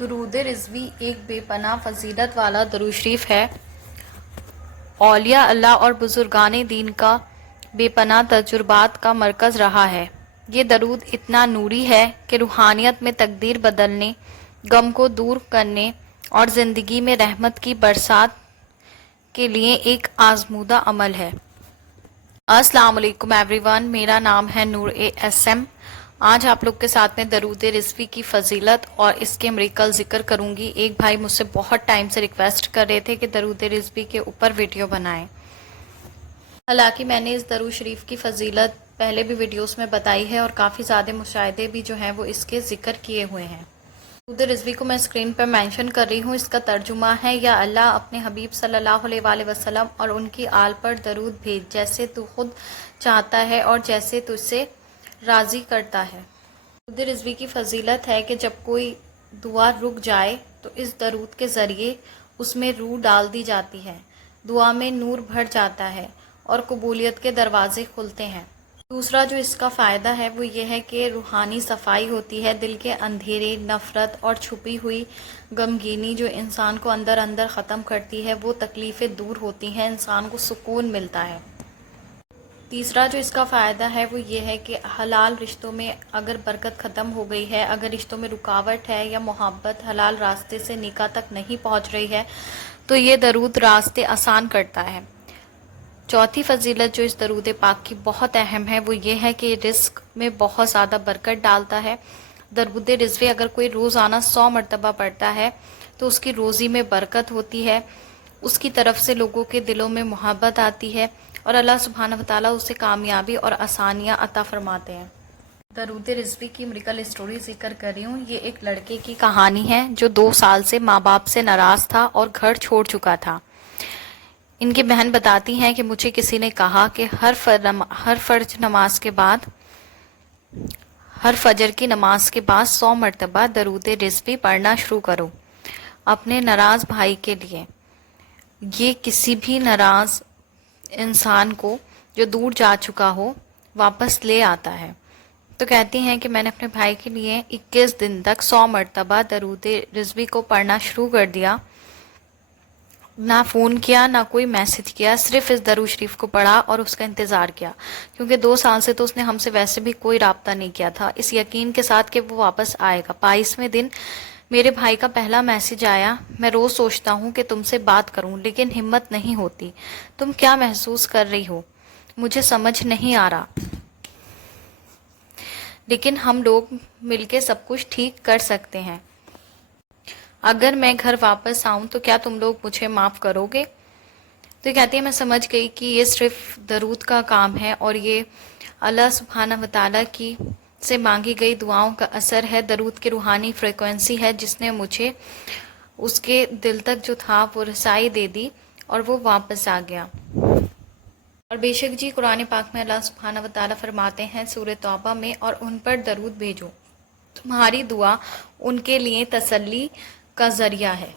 درود رضوی ایک بے پناہ فضیلت والا درود شریف ہے۔ اولیاء اللہ اور بزرگان دین کا بے پناہ تجربات کا مرکز رہا ہے۔ یہ درود اتنا نوری ہے کہ روحانیت میں تقدیر بدلنے، غم کو دور کرنے اور زندگی میں رحمت کی برسات کے لیے ایک آزمودہ عمل ہے۔ السلام علیکم ایوری ون، میرا نام ہے نور ایس ایم۔ آج آپ لوگ کے ساتھ میں درود رضوی کی فضیلت اور اس کے میریکل ذکر کروں گی۔ ایک بھائی مجھ سے بہت ٹائم سے ریکویسٹ کر رہے تھے کہ درود رضوی کے اوپر ویڈیو بنائیں۔ حالانکہ میں نے اس درود شریف کی فضیلت پہلے بھی ویڈیوز میں بتائی ہے اور کافی زیادہ مشاہدے بھی جو ہیں وہ اس کے ذکر کیے ہوئے ہیں۔ درود رضوی کو میں اسکرین پر مینشن کر رہی ہوں۔ اس کا ترجمہ ہے: یا اللہ اپنے حبیب صلی اللہ علیہ وآلہ وسلم اور ان کی آل پر درود بھیج، جیسے تو خود چاہتا ہے اور جیسے تجھ سے راضی کرتا ہے۔ درود رضوی کی فضیلت ہے کہ جب کوئی دعا رک جائے تو اس درود کے ذریعے اس میں روح ڈال دی جاتی ہے، دعا میں نور بھر جاتا ہے اور قبولیت کے دروازے کھلتے ہیں۔ دوسرا جو اس کا فائدہ ہے وہ یہ ہے کہ روحانی صفائی ہوتی ہے، دل کے اندھیرے، نفرت اور چھپی ہوئی غمگینی جو انسان کو اندر اندر ختم کرتی ہے، وہ تکلیفیں دور ہوتی ہیں، انسان کو سکون ملتا ہے۔ تیسرا جو اس کا فائدہ ہے وہ یہ ہے کہ حلال رشتوں میں اگر برکت ختم ہو گئی ہے، اگر رشتوں میں رکاوٹ ہے یا محبت حلال راستے سے نکاح تک نہیں پہنچ رہی ہے تو یہ درود راستے آسان کرتا ہے۔ چوتھی فضیلت جو اس درود پاک کی بہت اہم ہے وہ یہ ہے کہ رزق میں بہت زیادہ برکت ڈالتا ہے۔ درود رضوی اگر کوئی روزانہ 100 مرتبہ پڑھتا ہے تو اس کی روزی میں برکت ہوتی ہے، اس کی طرف سے لوگوں کے دلوں میں محبت آتی ہے اور اللہ سبحانہ وتعالیٰ اسے کامیابی اور آسانیاں عطا فرماتے ہیں۔ درود رضوی کی میریکل اسٹوری ذکر کر رہی ہوں۔ یہ ایک لڑکے کی کہانی ہے جو 2 سال سے ماں باپ سے ناراض تھا اور گھر چھوڑ چکا تھا۔ ان کی بہن بتاتی ہیں کہ مجھے کسی نے کہا کہ ہر فجر کی نماز کے بعد 100 مرتبہ درود رضوی پڑھنا شروع کرو اپنے ناراض بھائی کے لیے۔ یہ کسی بھی ناراض انسان کو جو دور جا چکا ہو واپس لے آتا ہے۔ تو کہتی ہیں کہ میں نے اپنے بھائی کے لیے 21 دن تک 100 مرتبہ درود رضوی کو پڑھنا شروع کر دیا، نہ فون کیا نہ کوئی میسج کیا، صرف اس درود شریف کو پڑھا اور اس کا انتظار کیا، کیونکہ 2 سال سے تو اس نے ہم سے ویسے بھی کوئی رابطہ نہیں کیا تھا، اس یقین کے ساتھ کہ وہ واپس آئے گا۔ 22ویں دن میرے بھائی کا پہلا میسج آیا: میں روز سوچتا ہوں کہ تم سے بات کروں لیکن ہمت نہیں ہوتی، تم کیا محسوس کر رہی ہو مجھے سمجھ نہیں آ رہا، لیکن ہم لوگ مل کے سب کچھ ٹھیک کر سکتے ہیں، اگر میں گھر واپس آؤں تو کیا تم لوگ مجھے معاف کرو گے؟ تو کہتی ہے میں سمجھ گئی کہ یہ صرف درود کا کام ہے اور یہ اللہ سبحانہ وتعالیٰ کی سے مانگی گئی دعاؤں کا اثر ہے، درود کی روحانی فریکوینسی ہے جس نے مجھے اس کے دل تک جو تھا وہ رسائی دے دی اور وہ واپس آ گیا۔ اور بے شک جی قرآن پاک میں اللہ سبحانہ وتعالیٰ فرماتے ہیں سورہ توبہ میں: اور ان پر درود بھیجو، تمہاری دعا ان کے لیے تسلی کا ذریعہ ہے۔